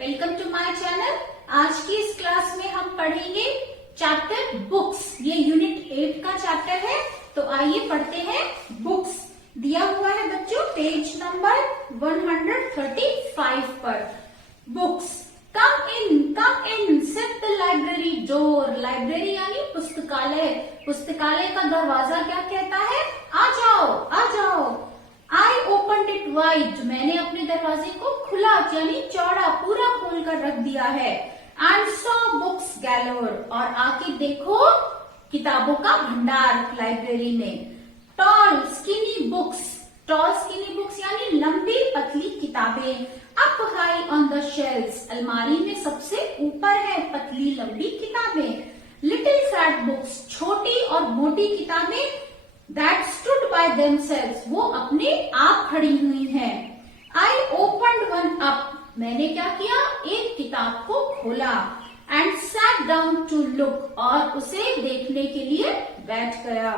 Welcome to my channel. आज की इस क्लास में हम पढ़ेंगे चैप्टर बुक्स। ये यूनिट 8 का चैप्टर है, तो आइए पढ़ते हैं बुक्स। दिया हुआ है बच्चों पेज नंबर 135 पर। Books. Come in seat the library door. Library यानी पुस्तकालय। पुस्तकालय का दरवाजा क्या कहता है? आ जाओ, आ जाओ। I opened it wide. मैंने अपने दरवाजे को खुला यानी चौड़ा पूरा खोल कर रख दिया है। And saw books galore. और आके देखो किताबों का भंडार लाइब्रेरी में। Tall skinny books. Tall skinny books यानी लंबी पतली किताबें। Up high on the shelves. अलमारी में सबसे ऊपर है पतली लंबी किताबें। Little fat books. छोटी और मोटी किताबें that stood by themselves, वो अपने आप खड़ी हुई हैं। I opened one up, मैंने क्या किया? एक किताब को खोला। And sat down to look, और उसे देखने के लिए बैठ गया।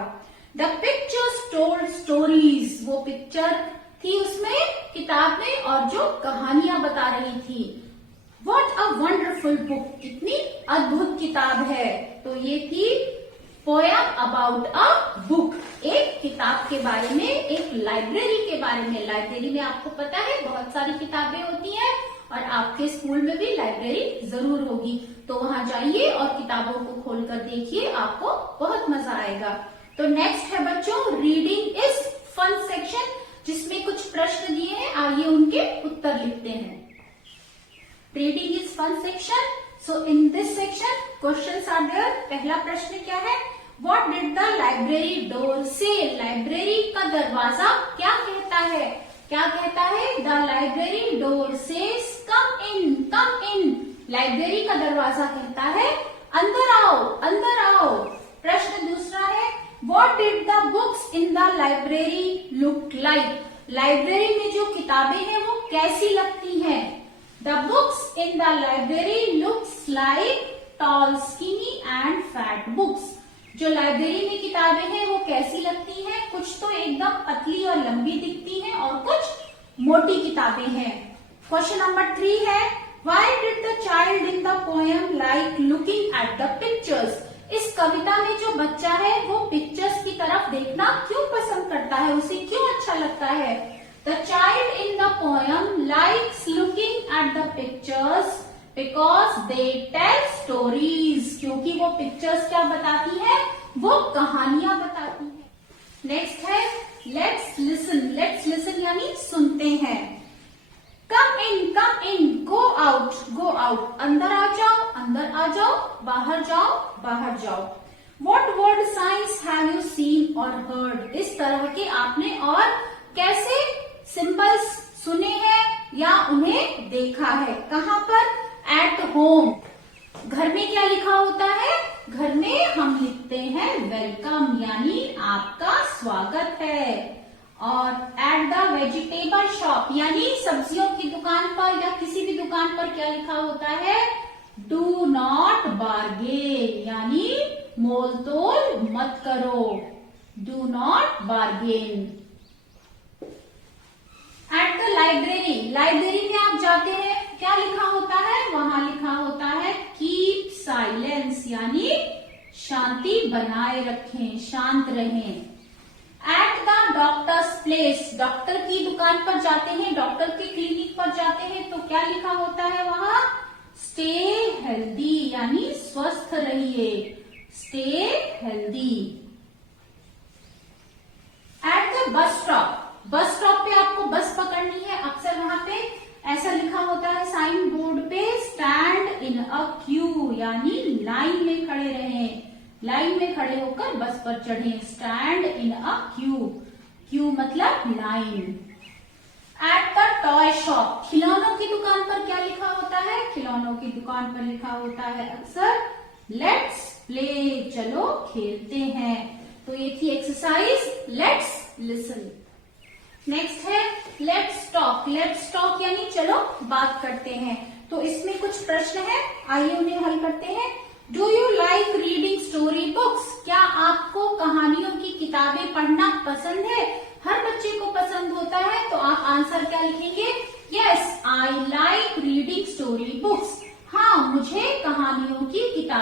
The pictures told stories, वो पिक्चर थी उसमें किताब में और जो कहानियां बता रही थी। What a wonderful book, कितनी अद्भुत किताब है। तो ये थी पोयम अबाउट अ बुक, एक किताब के बारे में, एक लाइब्रेरी के बारे में। लाइब्रेरी में आपको पता है बहुत सारी किताबें होती हैं और आपके स्कूल में भी लाइब्रेरी जरूर होगी। तो वहां जाइए और किताबों को खोलकर देखिए, आपको बहुत मजा आएगा। तो नेक्स्ट है बच्चों रीडिंग इज फन सेक्शन, जिसमें कुछ प्रश्न दिए हैं। आइए उनके उत्तर लिखते हैं। Reading is fun section. So in this section questions are there. पहला प्रश्न क्या है? What did the library door say? Library का दरवाजा क्या कहता है? क्या कहता है? The library door says come in, come in. Library का दरवाजा कहता है अंदर आओ, अंदर आओ। प्रश्न दूसरा है What did the books in the library look like? Library में जो किताबें हैं वो कैसी लगती हैं? The books in the library looks like tall, skinny and fat books. जो लाइब्रेरी में किताबें हैं वो कैसी लगती हैं? कुछ तो एकदम पतली और लंबी दिखती हैं और कुछ मोटी किताबें हैं। क्वेश्चन नंबर 3 है Why did the child in the poem like looking at the pictures? इस कविता में जो बच्चा है वो पिक्चर्स की तरफ देखना क्यों पसंद करता है? उसे क्यों अच्छा लगता है? The child in the poem likes looking at the pictures because they tell stories. क्योंकि वो पिक्चर्स क्या बताती है? वो कहानियां बताती है। नेक्स्ट है Let's listen. Let's listen यानी सुनते हैं। Come in, come in. Go out, go out. अंदर आ जाओ, अंदर आ जाओ। बाहर जाओ, बाहर जाओ। What word signs have you seen or heard? इस तरह के आपने और कैसे सिंबल्स सुने हैं या उन्हें देखा है? कहाँ पर? At home. घर में क्या लिखा होता है? घर में हम लिखते हैं वेलकम यानी आपका स्वागत है। और एट द वेजिटेबल शॉप यानी सब्जियों की दुकान पर या किसी भी दुकान पर क्या लिखा होता है? डू नॉट बार्गेन यानी मोल तोल मत करो। Do not bargain. At the library. Library में आप जाते हैं, क्या लिखा होता है? वहां लिखा होता है कीप साइलेंस यानी शांति बनाए रखें, शांत रहें। At the doctors place. Doctor की दुकान पर जाते हैं, डॉक्टर के क्लिनिक पर जाते हैं, तो क्या लिखा होता है वहां? स्टे हेल्दी यानी स्वस्थ रहिए। Stay healthy. At the bus stop. Bus stop पे आपको बस पकड़नी है, अक्सर वहां पे ऐसा लिखा होता है साइन बोर्ड पे स्टैंड इन अ क्यू यानी लाइन में खड़े रहें। लाइन में खड़े होकर बस पर चढ़ें। Stand in a queue. Queue मतलब line. At the toy shop. खिलौनों की दुकान पर क्या लिखा होता है? खिलौनों की दुकान पर लिखा होता है अक्सर लेट्स प्ले, चलो खेलते हैं। तो ये थी एक्सरसाइज लेट्स लिसन। नेक्स्ट है लेट्स टॉक। लेट्स टॉक यानी चलो बात करते हैं। तो इसमें कुछ प्रश्न है, आइए उन्हें हल करते हैं। Do you like reading story books? क्या आपको कहानियों की किताबें पढ़ना पसंद है? हर बच्चे को पसंद होता है, तो आप आंसर क्या लिखेंगे? Yes, I like reading story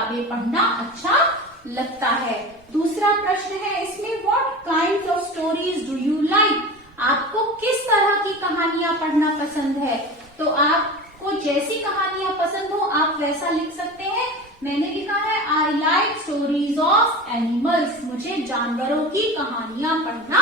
किताबें पढ़ना अच्छा लगता है। दूसरा प्रश्न है इसमें, what kind of stories do you like? आपको किस तरह की कहानियां पढ़ना पसंद है? तो आपको जैसी कहानियां पसंद हो आप वैसा लिख सकते हैं। मैंने लिखा है I like stories of animals, मुझे जानवरों की कहानियां पढ़ना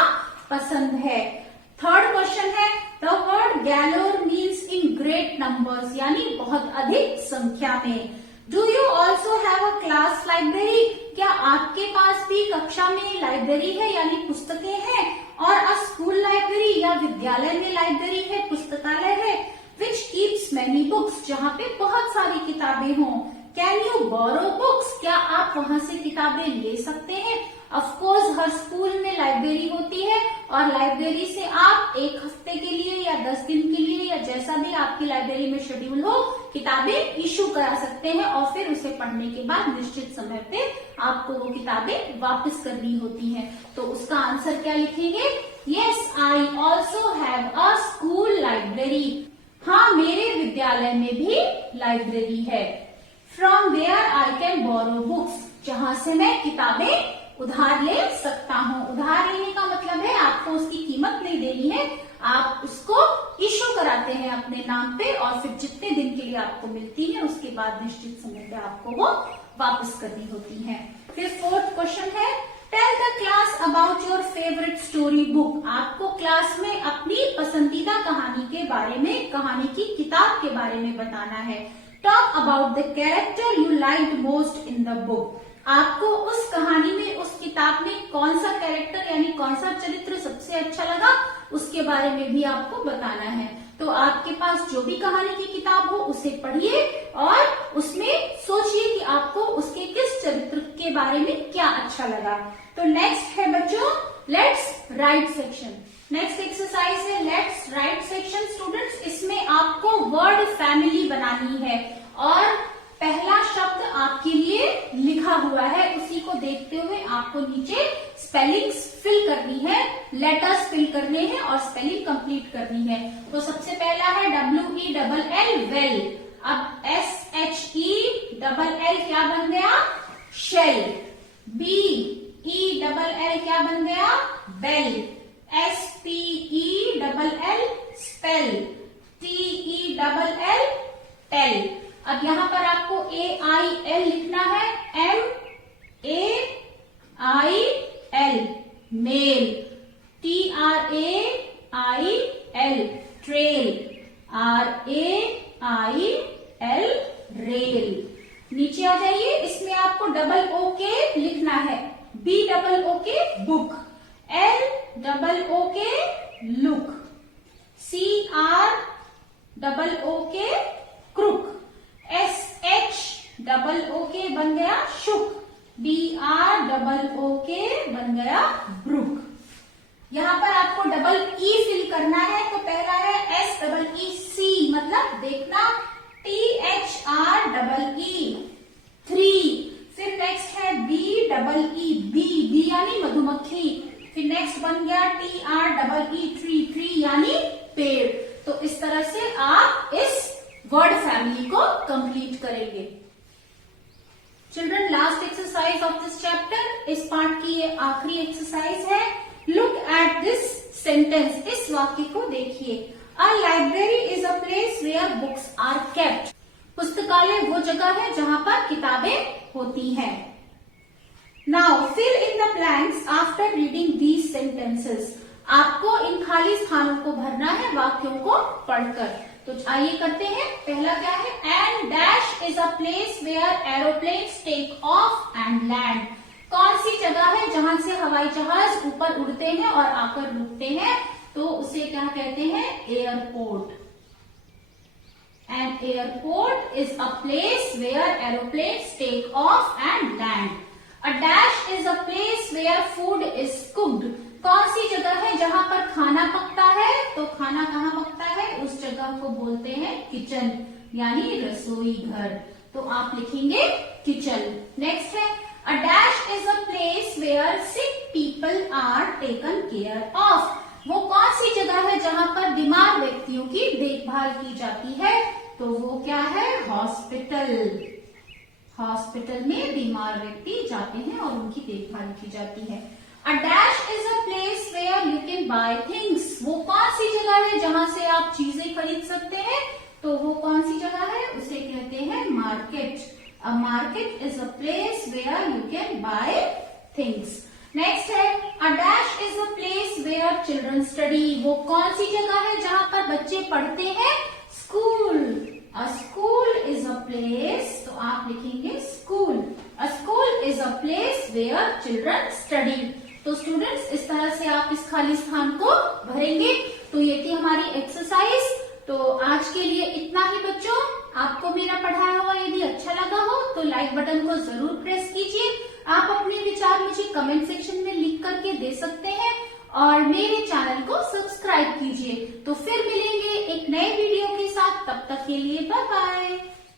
पसंद है। थर्ड क्वेश्चन है, the word galore means in great numbers, यानी बहुत अधिक संख्या में। Do you also have a class library? क्या आपके पास भी कक्षा में लाइब्रेरी है यानी पुस्तकें हैं? और अ स्कूल लाइब्रेरी या विद्यालय में लाइब्रेरी है, पुस्तकालय है, विच कीप्स मैनी बुक्स, जहाँ पे बहुत सारी किताबें हों। Can you borrow books? क्या आप वहां से किताबें ले सकते हैं? ऑफ कोर्स हर स्कूल में लाइब्रेरी होती है और लाइब्रेरी से आप एक हफ्ते के लिए या 10 दिन के लिए या जैसा भी आपकी लाइब्रेरी में शेड्यूल हो किताबें इशू करा सकते हैं और फिर उसे पढ़ने के बाद निश्चित समय पे आपको वो किताबें वापस करनी होती हैं। तो उसका आंसर क्या लिखेंगे? Yes, I also have a school library. हाँ, मेरे विद्यालय में भी लाइब्रेरी है। From where I can borrow books, जहां से मैं किताबें उधार ले सकता हूँ। उधार लेने का मतलब है आपको उसकी कीमत नहीं देनी है, आप उसको इशू कराते हैं अपने नाम पे और फिर जितने दिन के लिए आपको मिलती है उसके बाद निश्चित समय पे आपको वो वापस करनी होती है। फिर फोर्थ क्वेश्चन है, tell the class about your favourite story book. आपको क्लास में अपनी पसंदीदा कहानी के बारे में, कहानी की किताब के बारे में बताना है। Talk about the character you liked most in the book. आपको उस कहानी में, उस किताब में कौन सा कैरेक्टर यानी कौन सा चरित्र सबसे अच्छा लगा उसके बारे में भी आपको बताना है। तो आपके पास जो भी कहानी की किताब हो उसे पढ़िए और उसमें सोचिए कि आपको उसके किस चरित्र के बारे में क्या अच्छा लगा। तो नेक्स्ट है बच्चों, let's write section. Next exercise है लेट्स राइट सेक्शन स्टूडेंट्स। इसमें आपको वर्ड फैमिली बनानी है और पहला शब्द आपके लिए लिखा हुआ है, उसी को देखते हुए आपको नीचे स्पेलिंग्स फिल करनी है, लेटर्स फिल करने हैं और स्पेलिंग कंप्लीट करनी है। तो सबसे पहला है WELL वेल। अब SHELL क्या बन गया? शेल। BELL क्या बन गया? Bell. SPELL spell. TELL tell. अब यहाँ पर आपको AIL लिखना है, MAIL mail. TRAIL trail. RAIL rail. नीचे आ जाइए, इसमें आपको OOK लिखना है, BOOK book. LOOK look. CROOK crook. SHOOK बन गया शुक। BROOK बन गया ब्रुक। यहाँ पर आपको E फिल करना है, तो पहला है SEEC मतलब देखना, THREE 3। फिर नेक्स्ट है BEE यानी मधुमक्खी। फिर नेक्स्ट बन गया TREE 3 यानी पेड़। तो इस तरह से आप इस वर्ड फैमिली को कंप्लीट करेंगे। Children, last exercise of this chapter, इस पार्ट की ये आखिरी एक्सरसाइज है। लुक एट दिस सेंटेंस, इस वाक्य को देखिए। A library is a place where books are kept. पुस्तकालय वो जगह है जहां पर किताबें होती हैं। Now fill in the blanks after reading these sentences. आपको इन खाली स्थानों को भरना है वाक्यों को पढ़कर। तो आइए करते हैं। पहला क्या है? And dash is a place where aeroplanes take off and land. कौन सी जगह है जहां से हवाई जहाज ऊपर उड़ते हैं और आकर रुकते हैं? तो उसे क्या कहते हैं? Airport. An airport is a place where aeroplanes take off and land. A dash is a place where food is cooked. कौन सी जगह है जहां पर खाना पकता है? तो खाना कहाँ पकता है? उस जगह को बोलते हैं किचन यानी रसोई घर। तो आप लिखेंगे किचन। नेक्स्ट है a dash is a place where sick people are taken care of. वो कौन सी जगह है जहां पर बीमार व्यक्तियों की देखभाल की जाती है? तो वो क्या है? हॉस्पिटल। हॉस्पिटल में बीमार व्यक्ति जाते हैं और उनकी देखभाल की जाती है। A dash is a place where you can buy things. वो कौन सी जगह है जहां से आप चीजें खरीद सकते हैं? तो वो कौन सी जगह है? उसे कहते हैं market. A market is a place where you can buy things. Next है a dash is a place where children study. वो कौन सी जगह है जहां पर बच्चे पढ़ते हैं? School. A school is a place, तो आप लिखेंगे school. A school is a place where children study. तो स्टूडेंट्स, इस तरह से आप इस खाली स्थान को भरेंगे। तो ये थी हमारी एक्सरसाइज। तो आज के लिए इतना ही बच्चों। आपको मेरा पढ़ाया हुआ यदि अच्छा लगा हो तो लाइक बटन को जरूर प्रेस कीजिए। आप अपने विचार मुझे कमेंट सेक्शन में लिख करके दे सकते हैं और मेरे चैनल को सब्सक्राइब कीजिए। तो फिर मिलेंगे एक नए वीडियो के साथ। तब तक के लिए बाय बाय।